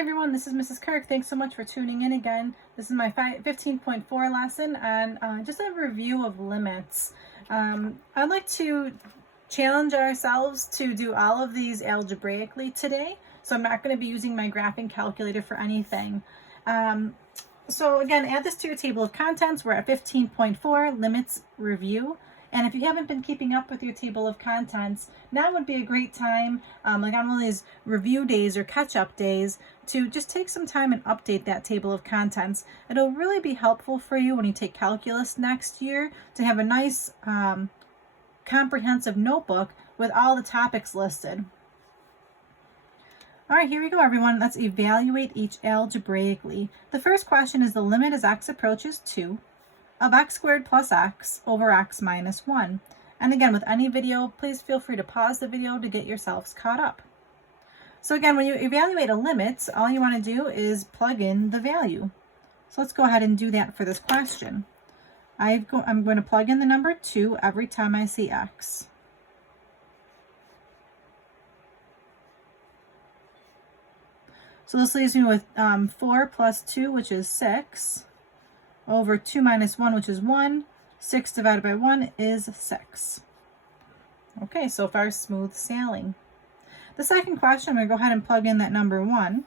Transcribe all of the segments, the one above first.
everyone, this is Mrs. Kirk. Thanks so much for tuning in again. This is my 15.4 lesson on just a review of limits. I'd like to challenge ourselves to do all of these algebraically today, so I'm not going to be using my graphing calculator for anything. So again, add this to your table of contents. We're at 15.4, limits review. And if you haven't been keeping up with your table of contents, now would be a great time, like on one of these review days or catch-up days, to just take some time and update that table of contents. It'll really be helpful for you when you take calculus next year to have a nice comprehensive notebook with all the topics listed. All right, here we go, everyone. Let's evaluate each algebraically. The first question is the limit as x approaches 2 of x squared plus x over x minus 1. And again, with any video, please feel free to pause the video to get yourselves caught up. So again, when you evaluate a limit, all you want to do is plug in the value. So let's go ahead and do that for this question. I'm going to plug in the number 2 every time I see x. So this leaves me with 4 plus 2, which is 6. Over 2 minus 1, which is 1. 6 divided by 1 is 6. Okay, so far smooth sailing. The second question, I'm going to go ahead and plug in that number 1.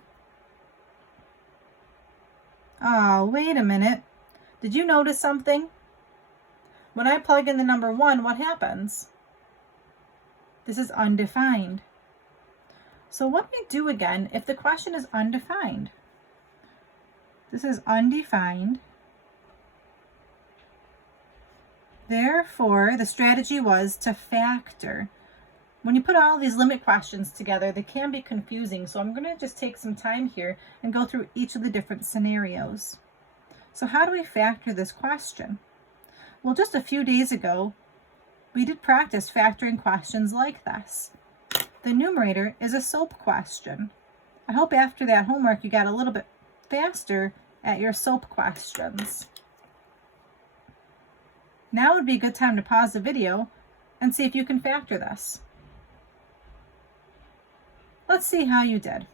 Oh, wait a minute. Did you notice something? When I plug in the number 1, what happens? This is undefined. So what do we do again if the question is undefined? This is undefined. Therefore, the strategy was to factor. When you put all these limit questions together, they can be confusing. So I'm going to just take some time here and go through each of the different scenarios. So how do we factor this question? Well, just a few days ago, we did practice factoring questions like this. The numerator is a SOAP question. I hope after that homework you got a little bit faster at your SOAP questions. Now would be a good time to pause the video and see if you can factor this. Let's see how you did.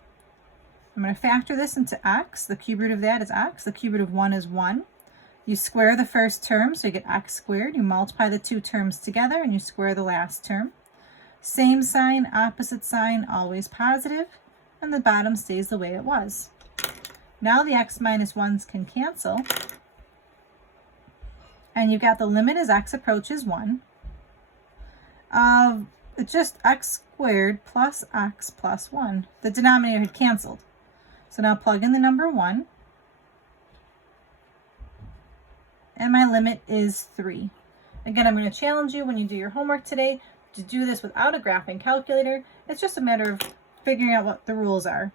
I'm going to factor this into x. The cube root of that is x. The cube root of 1 is 1. You square the first term, so you get x squared. You multiply the two terms together and you square the last term. Same sign, opposite sign, always positive, and the bottom stays the way it was. Now the x minus 1s can cancel. And you've got the limit as x approaches 1 of just x squared plus x plus 1. The denominator had canceled. So now plug in the number 1. And my limit is 3. Again, I'm going to challenge you when you do your homework today to do this without a graphing calculator. It's just a matter of figuring out what the rules are.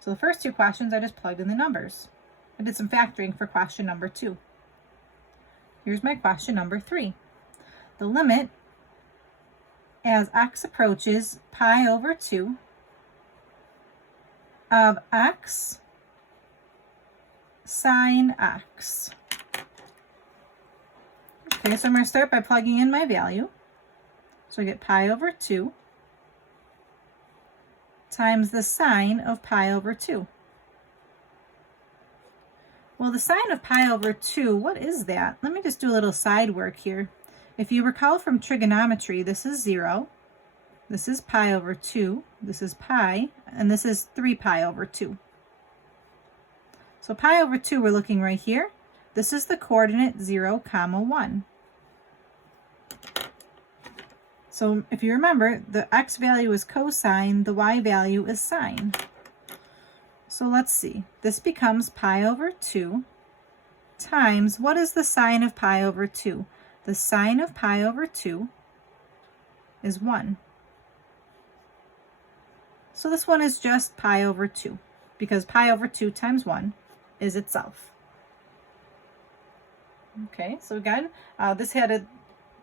So the first two questions, I just plugged in the numbers. I did some factoring for question number 2. Here's my question number 3. The limit as x approaches pi over 2 of x sine x. Okay, so I'm going to start by plugging in my value. So I get pi over 2 times the sine of pi over 2. Well, the sine of pi over 2, what is that? Let me just do a little side work here. If you recall from trigonometry, this is 0, this is pi over 2, this is pi, and this is 3 pi over 2. So pi over 2, we're looking right here. This is the coordinate 0, 1. So if you remember, the x value is cosine, the y value is sine. So let's see, this becomes pi over 2 times, what is the sine of pi over 2? The sine of pi over 2 is 1. So this one is just pi over 2, because pi over 2 times 1 is itself. Okay, so again, this had to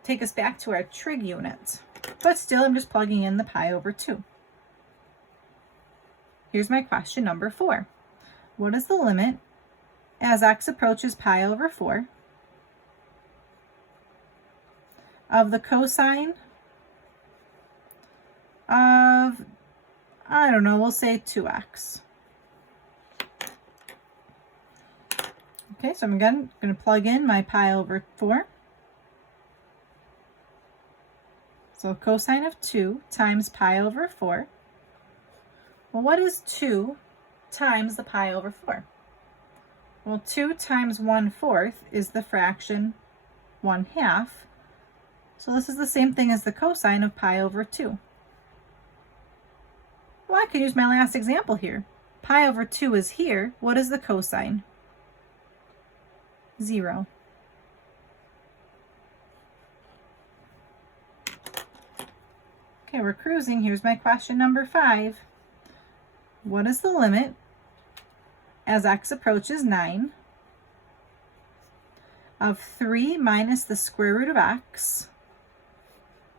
take us back to our trig unit, but still I'm just plugging in the pi over 2. Here's my question number 4. What is the limit as x approaches pi over 4 of the cosine of, I don't know, we'll say 2x. Okay, so I'm again going to plug in my pi over 4. So cosine of 2 times pi over 4. Well, what is 2 times the pi over 4? Well, 2 times 1/4 is the fraction 1/2. So this is the same thing as the cosine of pi over 2. Well, I could use my last example here. Pi over 2 is here. What is the cosine? 0. Okay, we're cruising. Here's my question number 5. What is the limit as x approaches 9 of 3 minus the square root of x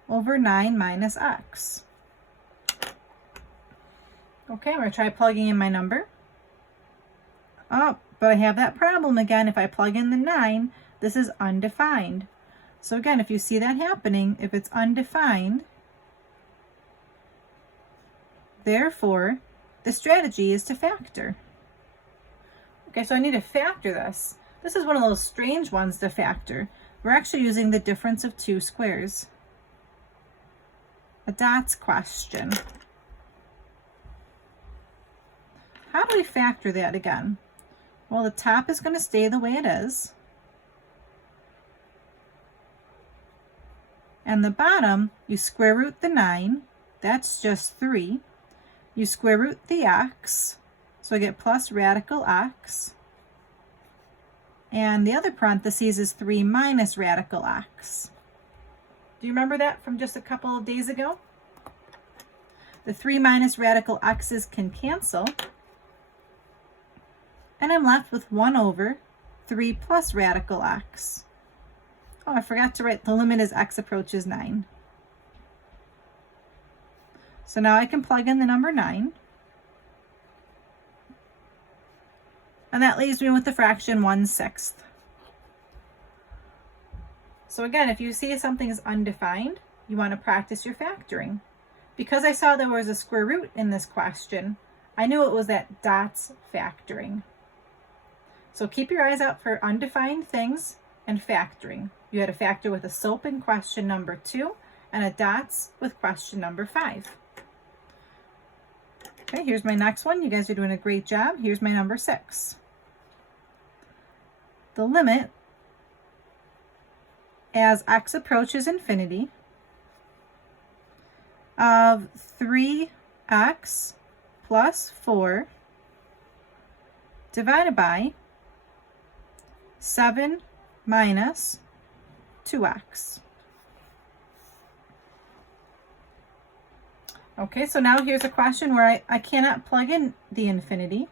over 9 minus x? Okay, I'm going to try plugging in my number. Oh, but I have that problem again. If I plug in the 9, this is undefined. So again, if you see that happening, if it's undefined, therefore, the strategy is to factor. Okay, so I need to factor this. This is one of those strange ones to factor. We're actually using the difference of two squares. A dots question. How do we factor that again? Well, the top is going to stay the way it is. And the bottom, you square root the 9. That's just 3. You square root the x. So I get plus radical x. And the other parentheses is 3 minus radical x. Do you remember that from just a couple of days ago? The 3 minus radical x's can cancel. And I'm left with 1 over 3 plus radical x. Oh, I forgot to write the limit as x approaches 9. So now I can plug in the number 9. And that leaves me with the fraction 1/6. So again, if you see something is undefined, you want to practice your factoring. Because I saw there was a square root in this question, I knew it was that dots factoring. So keep your eyes out for undefined things and factoring. You had a factor with a SOAP in question number 2 and a dots with question number 5. Okay, here's my next one. You guys are doing a great job. Here's my number 6. The limit as x approaches infinity of 3x plus 4 divided by 7 minus 2x. Okay, so now here's a question where I cannot plug in the infinity.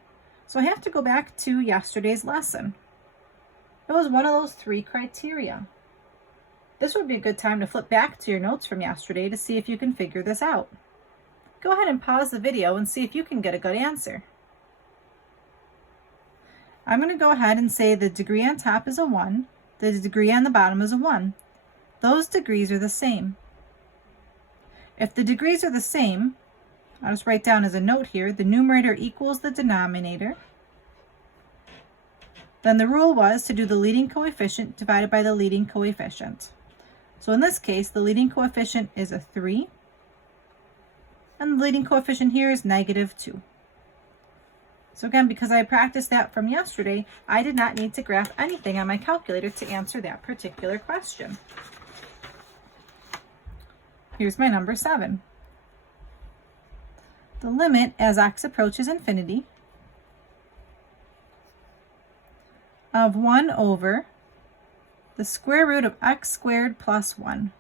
So I have to go back to yesterday's lesson. It was one of those 3 criteria. This would be a good time to flip back to your notes from yesterday to see if you can figure this out. Go ahead and pause the video and see if you can get a good answer. I'm going to go ahead and say the degree on top is a 1, the degree on the bottom is a 1. Those degrees are the same. If the degrees are the same, I'll just write down as a note here, the numerator equals the denominator. Then the rule was to do the leading coefficient divided by the leading coefficient. So in this case, the leading coefficient is a 3, and the leading coefficient here is -2. So again, because I practiced that from yesterday, I did not need to graph anything on my calculator to answer that particular question. Here's my number 7. The limit as x approaches infinity of 1 over the square root of x squared plus 1.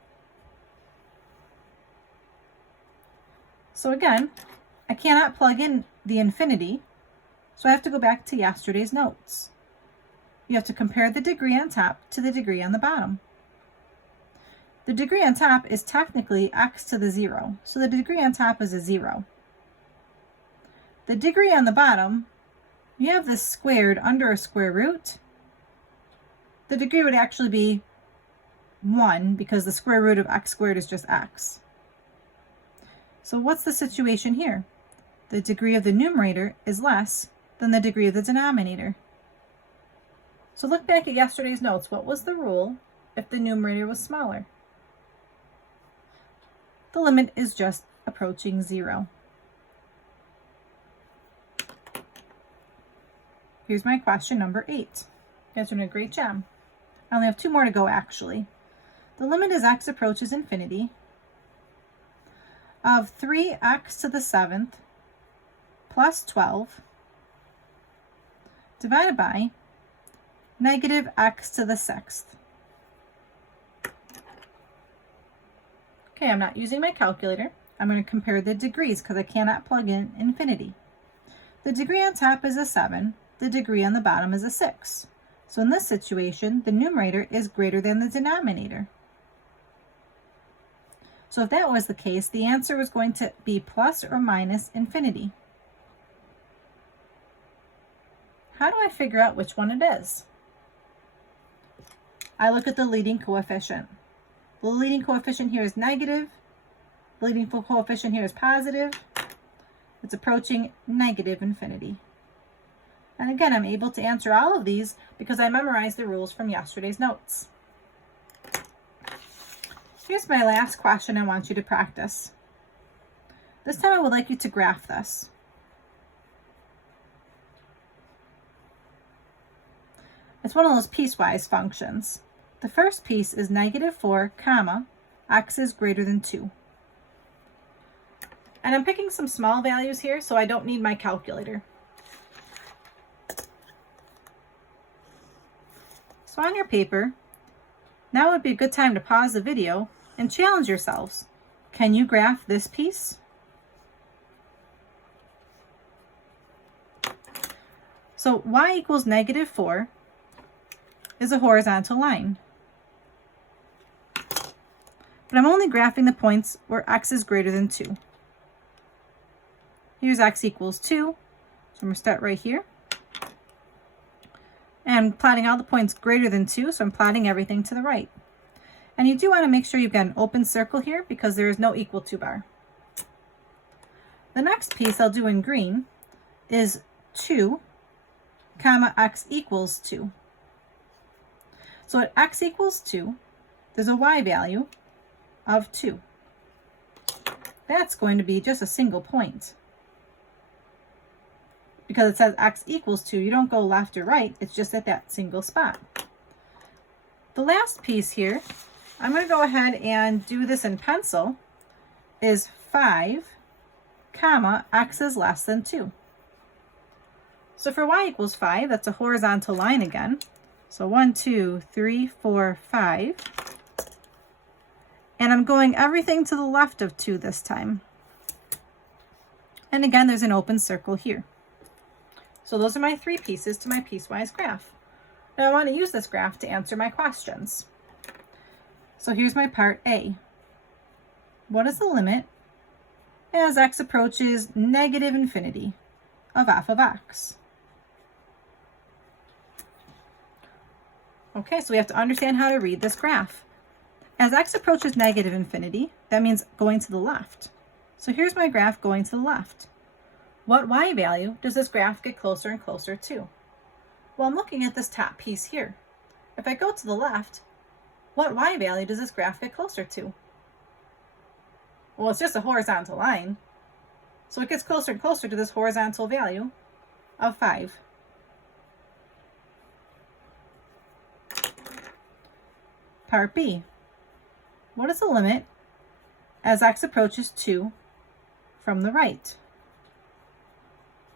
So again, I cannot plug in the infinity, so I have to go back to yesterday's notes. You have to compare the degree on top to the degree on the bottom. The degree on top is technically x to the 0, so the degree on top is a 0. The degree on the bottom, you have this squared under a square root. The degree would actually be 1 because the square root of x squared is just x. So what's the situation here? The degree of the numerator is less than the degree of the denominator. So look back at yesterday's notes. What was the rule if the numerator was smaller? The limit is just approaching 0. Here's my question number 8. You guys are doing a great job. I only have 2 more to go actually. The limit as x approaches infinity of 3x to the 7th plus 12 divided by negative x to the 6th. Okay, I'm not using my calculator. I'm going to compare the degrees because I cannot plug in infinity. The degree on top is a 7. The degree on the bottom is a 6. So in this situation, the numerator is greater than the denominator. So if that was the case, the answer was going to be plus or minus infinity. How do I figure out which one it is? I look at the leading coefficient. The leading coefficient here is negative. The leading coefficient here is positive. It's approaching negative infinity. And again, I'm able to answer all of these because I memorized the rules from yesterday's notes. Here's my last question I want you to practice. This time I would like you to graph this. It's one of those piecewise functions. The first piece is negative 4, comma, x is greater than 2. And I'm picking some small values here, so I don't need my calculator. So on your paper, now would be a good time to pause the video and challenge yourselves. Can you graph this piece? So y equals negative 4 is a horizontal line. But I'm only graphing the points where x is greater than 2. Here's x equals 2. So I'm going to start right here. And I'm plotting all the points greater than 2, so I'm plotting everything to the right. And you do want to make sure you've got an open circle here because there is no equal to bar. The next piece I'll do in green is 2, comma, x equals 2. So at x equals 2, there's a y value of 2. That's going to be just a single point. Because it says x equals 2, you don't go left or right, it's just at that single spot. The last piece here, I'm going to go ahead and do this in pencil, is 5, comma, x is less than 2. So for y equals 5, that's a horizontal line again. So 1, 2, 3, 4, 5. And I'm going everything to the left of 2 this time. And again, there's an open circle here. So those are my 3 pieces to my piecewise graph. Now I want to use this graph to answer my questions. So here's my part A. What is the limit as x approaches negative infinity of f of x? Okay, so we have to understand how to read this graph. As x approaches negative infinity, that means going to the left. So here's my graph going to the left. What y value does this graph get closer and closer to? Well, I'm looking at this top piece here. If I go to the left, what y value does this graph get closer to? Well, it's just a horizontal line. So it gets closer and closer to this horizontal value of 5. Part B. What is the limit as x approaches 2 from the right?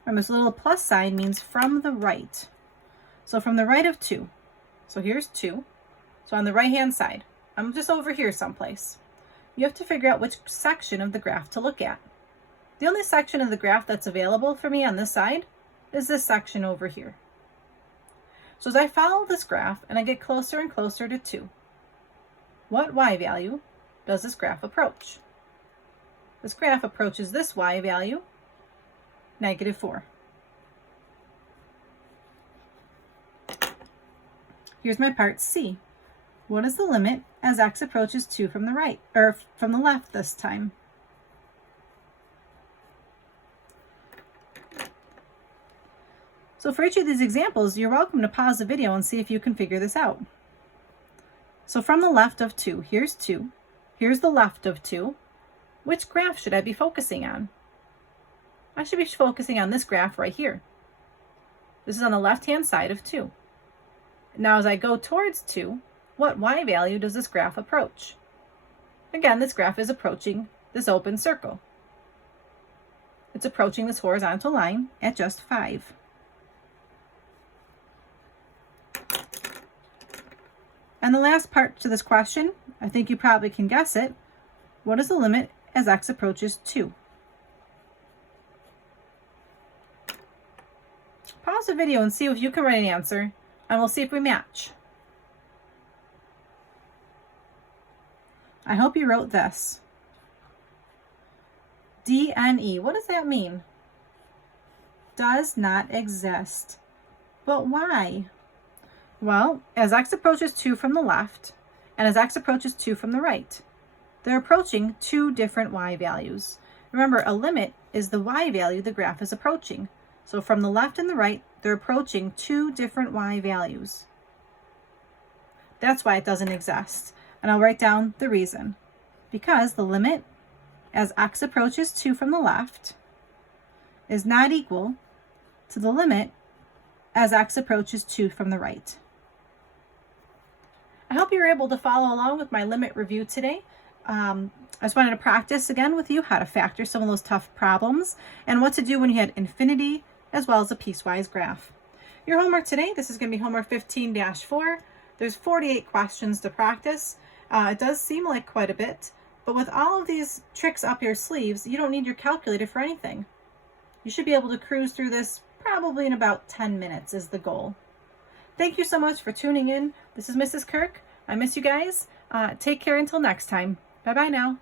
Remember, this little plus sign means from the right. So from the right of 2. So here's 2. So on the right-hand side, I'm just over here someplace. You have to figure out which section of the graph to look at. The only section of the graph that's available for me on this side is this section over here. So as I follow this graph and I get closer and closer to 2, what y value does this graph approach? This graph approaches this y value, negative 4. Here's my part C. What is the limit as x approaches 2 from the right, or from the left this time? So for each of these examples, you're welcome to pause the video and see if you can figure this out. So from the left of 2, here's 2. Here's the left of 2. Which graph should I be focusing on? I should be focusing on this graph right here. This is on the left-hand side of 2. Now as I go towards 2, what y value does this graph approach? Again, this graph is approaching this open circle. It's approaching this horizontal line at just 5. And the last part to this question, I think you probably can guess it. What is the limit as x approaches 2? Pause the video and see if you can write an answer, and we'll see if we match. I hope you wrote this. DNE, what does that mean? Does not exist. But why? Well, as x approaches 2 from the left, and as x approaches 2 from the right, they're approaching 2 different y values. Remember, a limit is the y value the graph is approaching. So from the left and the right, they're approaching 2 different y values. That's why it doesn't exist. And I'll write down the reason. Because the limit as x approaches 2 from the left is not equal to the limit as x approaches 2 from the right. I hope you were able to follow along with my limit review today. I just wanted to practice again with you how to factor some of those tough problems and what to do when you had infinity as well as a piecewise graph. Your homework today, this is going to be homework 15-4. There's 48 questions to practice. It does seem like quite a bit, but with all of these tricks up your sleeves, you don't need your calculator for anything. You should be able to cruise through this probably in about 10 minutes is the goal. Thank you so much for tuning in. This is Mrs. Kirk. I miss you guys. Take care until next time. Bye-bye now.